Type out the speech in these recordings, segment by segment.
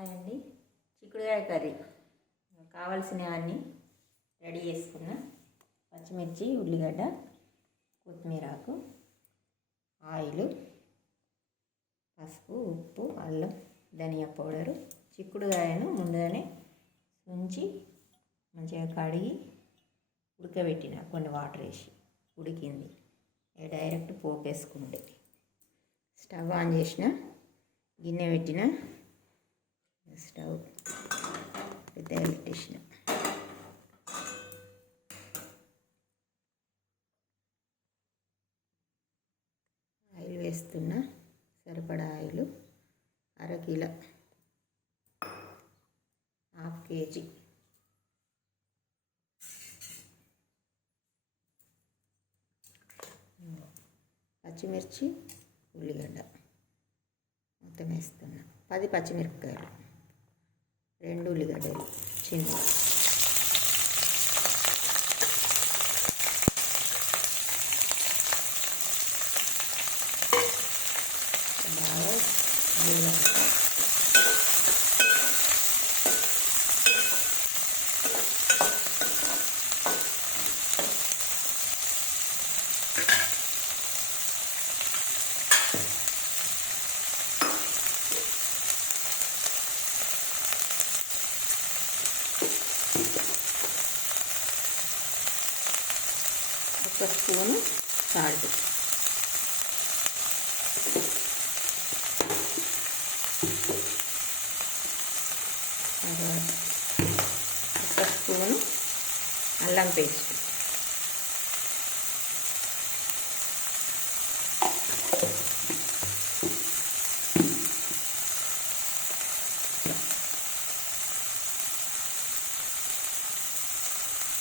Hi అండి చిక్కుడుకాయ curry. కావలసినవన్నీ రెడీ చేసుకున్న. పచ్చిమిర్చి ఉల్లిగడ్డ కొత్తిమీరాకు ఆయిల్ పసుపు ఉప్పు అల్లం ధనియా పౌడరు. చిక్కుడుకాయను ముందుగానే ఉంచి మంచిగా కడిగి ఉడకబెట్టిన కొన్ని వాటర్ వేసి ఉడికింది. డైరెక్ట్ పోపేసుకుంటే స్టవ్ ఆన్ చేసిన గిన్నె పెట్టిన స్టవ్ పెద్దగా పెట్టేసిన ఆయిల్ వేస్తున్నా సరిపడా ఆయిల్ అరకిలో హాఫ్ కేజీ. పచ్చిమిర్చి ఉల్లిగడ్డ మొత్తం వేస్తున్నా. పది పచ్చిమిరపకాయలు. రెండు ఉల్లిగడ్డలు చిన్న బాగా వేగాలి. ఒక స్పూను సాల్ట్ తర్వాత ఒక స్పూను అల్లం పేస్ట్.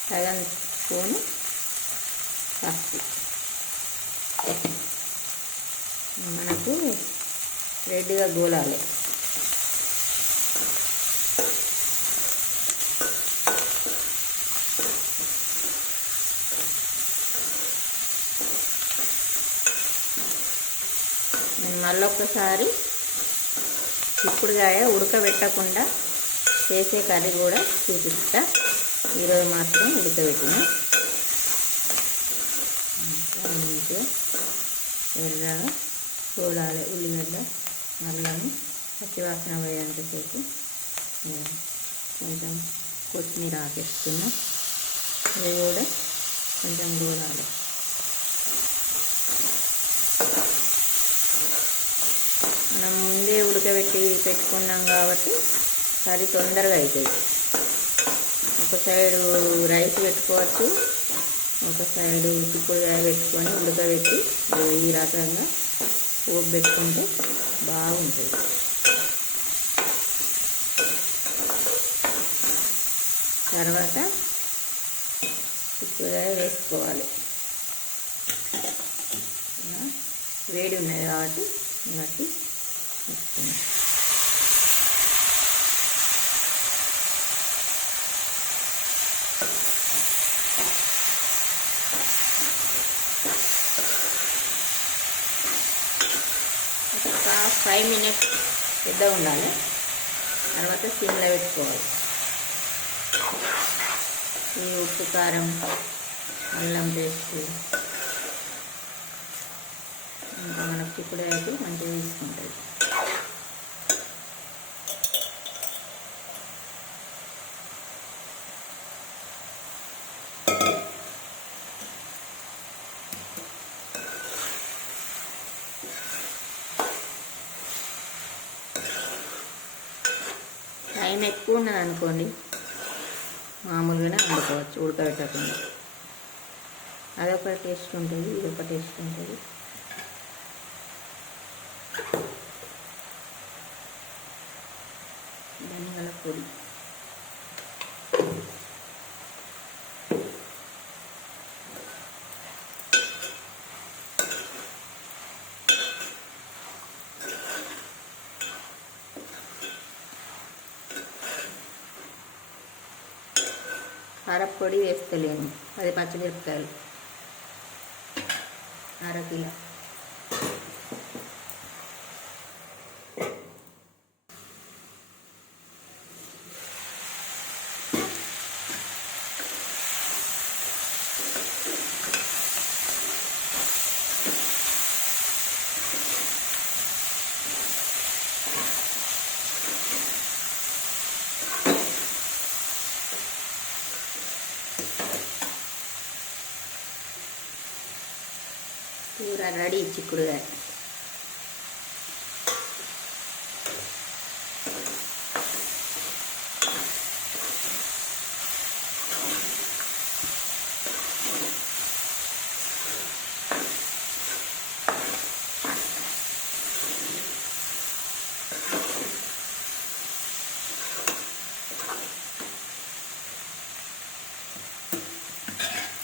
సగం స్పూన్ పసుపు. మనకు రెడ్గా గోలాలి. మళ్ళొక్కసారి చిక్కుడుగాయ ఉడకబెట్టకుండా చేసే కర్రీ కూడా చూపిస్తా. ఈరోజు మాత్రం ఉడకబెట్టిన ఇంకా మంచిగా ఎర్రగా చూడాలి ఉల్లిగడ్డ అల్లము పచ్చివాసన పోయేంతసేపు కొంచెం కొత్తిమీర ఆకేస్తున్నా అది కూడా కొంచెం చూడాలి మనం ముందే ఉడకబెట్టి పెట్టుకున్నాం కాబట్టి కర్రీ తొందరగా అవుతుంది ఒక సైడు రైస్ పెట్టుకోవచ్చు ఒక సైడు చిక్కుడుకాయ పెట్టుకొని ఉడకబెట్టి ఈ రకంగా పోపు పెట్టుకుంటే బాగుంటుంది. తర్వాత చిక్కుడుకాయ వేసుకోవాలి. వేడి ఉన్నది కాబట్టి బట్టి ఒక ఫైవ్ మినిట్స్ పెద్ద ఉండాలి. తర్వాత సిమ్లో పెట్టుకోవాలి. ఈ ఉప్పు కారం అల్లం పేస్ట్. ఇంకా మనకు చిక్కుడు అయితే మంచిగా తీసుకుంటుంది ఎక్కువ ఉన్నది అనుకోండి మామూలుగానే వండుకోవచ్చు ఉడకబెట్టకుండా. అదొక టేస్ట్ ఉంటుంది ఇదొక టేస్ట్ ఉంటుంది. ధనియాల పొడి. కారపొడి వేస్తలేను. అది పచ్చిమిరపకాయలు అర కిలో రెడీ చిక్కుడుగా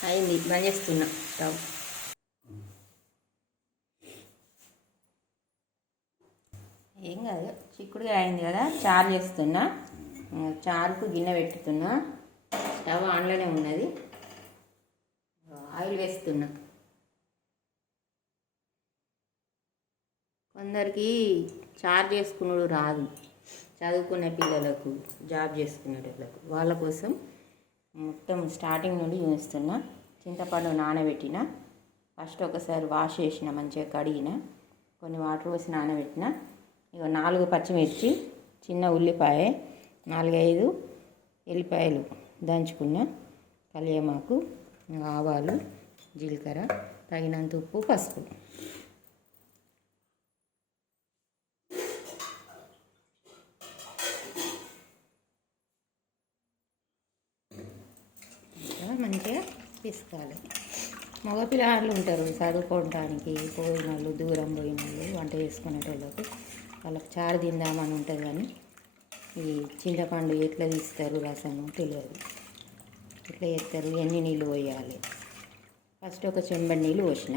అయింది బంద్ చేస్తున్నా స్టవ్ ఏం కాదు చిక్కుడుగా అయింది కదా చారు చేస్తున్నా. చారుకు గిన్నె పెట్టుతున్నా. స్టవ్ ఆన్లోనే ఉన్నది. ఆయిల్ వేస్తున్నా. కొందరికి చారు చేసుకున్నాడు రాదు. చదువుకునే పిల్లలకు జాబ్ చేసుకునే వాళ్ళ కోసం మొత్తం స్టార్టింగ్ నుండి చూపిస్తున్నా చింతపండు నానబెట్టిన. ఫస్ట్ ఒకసారి వాష్ చేసిన మంచిగా కడిగిన. కొన్ని వాటర్ పోసి నానబెట్టిన. ఇక నాలుగు పచ్చిమిర్చి చిన్న ఉల్లిపాయ నాలుగైదు ఎల్లిపాయలు దంచుకున్న కలియమాకు ఆవాలు జీలకర్ర తగినంత ఉప్పు పసుపు. మంచిగా పిసుకోవాలి మగపిల్లలు ఉంటారు చదువుకోవడానికి పోయిన వాళ్ళు దూరం పోయిన వాళ్ళు వంట చేసుకునేటోళ్ళకి వాళ్ళకి చారు తిందామని ఉంటుంది కానీ ఈ చింతపండు ఎట్లా తీస్తారు రసము తెలియదు. ఎట్లా చేస్తారు? ఎన్ని నీళ్ళు పోయాలి? ఫస్ట్ ఒక చెంబడి నీళ్ళు పోసిన.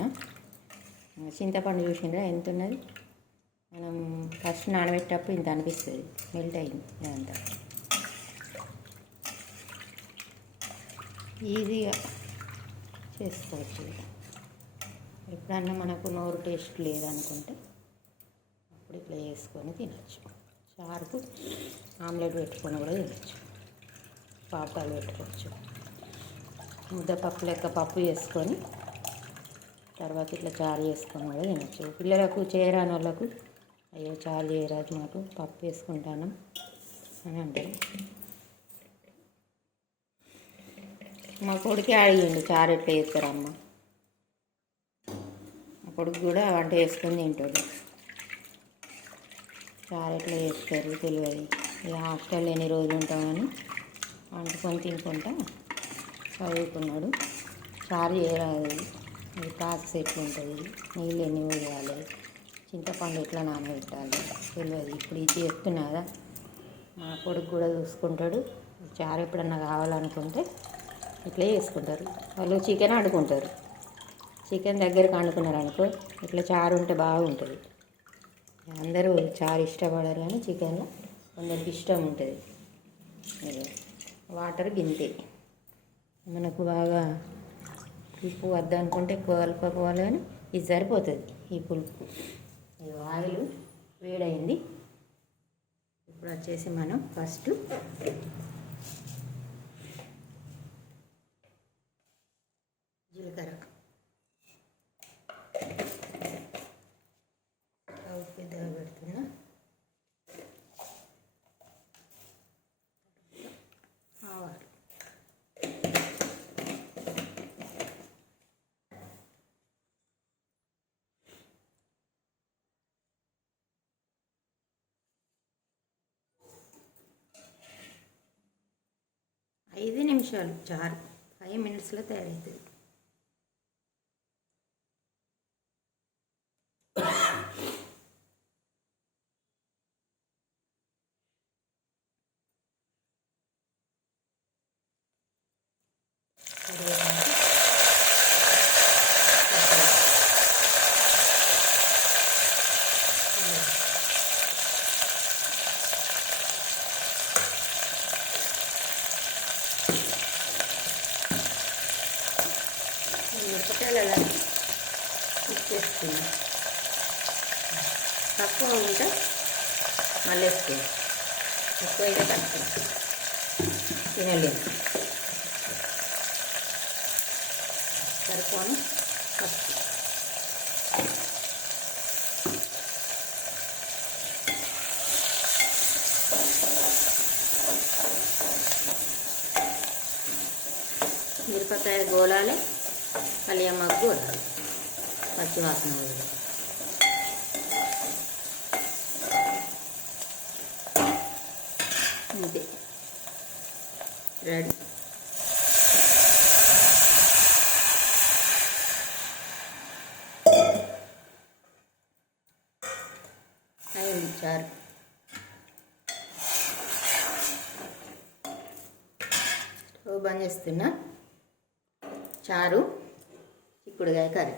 చింతపండు చూసినా ఎంత ఉన్నది మనం ఫస్ట్ నానబెట్టేటప్పుడు ఇంత అనిపిస్తుంది. మెల్ట్ అయింది ఇదంతా. ఈజీగా చేసుకోవచ్చు. ఎప్పుడన్నా మనకు నోరు టేస్ట్ లేదనుకుంటే అప్పుడు ఇట్లా చేసుకొని తినచ్చు. చారుకు ఆమ్లెట్ పెట్టుకొని కూడా తినచ్చు. పాపడాలు పెట్టుకోవచ్చు. ముద్దపప్పు లెక్క పప్పు చేసుకొని తర్వాత ఇట్లా చారు చేసుకొని కూడా తినచ్చు. పిల్లలకు చేయరాని వాళ్ళకు అయ్యో చారు చేయరాదు మాకు పప్పు వేసుకుంటాను అని అంటారు. మా కొడుకే అడిగిండు చారు ఎట్లా చేస్తారమ్మ? మా కొడుకు కూడా వంట చేసుకొని తింటాడు. చారు ఎట్లా చేస్తారు తెలియదు. ఇక హాస్టల్లో ఎన్ని రోజులు ఉంటామని వండుకొని తినుకుంటా చదువుకున్నాడు. చారు చేయరాదు ఇది ప్రాసెస్ ఎట్లా ఉంటుంది నీళ్ళు ఎన్ని వేయాలి చింతపండు ఎట్లా నానబెట్టాలి? తెలియదు. ఇప్పుడు ఇది చేస్తున్నా కదా. మా కొడుకు కూడా చూసుకుంటాడు. చారు ఎప్పుడన్నా కావాలనుకుంటే ఇట్లా చేసుకుంటారు. వాళ్ళు చికెన్ వండుకుంటారు చికెన్ దగ్గరకు వండుకున్నారు అనుకో ఇట్లా చారు ఉంటే బాగుంటుంది. అందరూ చారు ఇష్టపడరు కానీ చికెన్లో కొందరికి ఇష్టం ఉంటుంది. వాటర్ గింతే. మనకు బాగా పులుపు వద్దనుకుంటే ఎక్కువ కలుపుకోవాలి కానీ ఇది సరిపోతుంది. ఈ పులుపు ఈ ఆయిల్ వేడైంది. ఇప్పుడు వచ్చేసి మనం ఫస్ట్ జీలకర్ర. ఐదు నిమిషాలు చారు ఫైవ్ మినిట్స్లో తయారవుతుంది మిరపకాయలు తక్కువ ఉంటే మళ్ళీ వేస్తుంది ఎక్కువ అయితే తక్కువ. తినలేము సరిపోను? పసుపు మిరపకాయ గోలాలి కలియమ్మకు గోలాలి పచ్చివాసన వదిలేదు అంతే రెడీ అయింది చారు స్టవ్ బంద్ చేస్తున్నా. చారు. చిక్కుడుకాయ కర్రీ.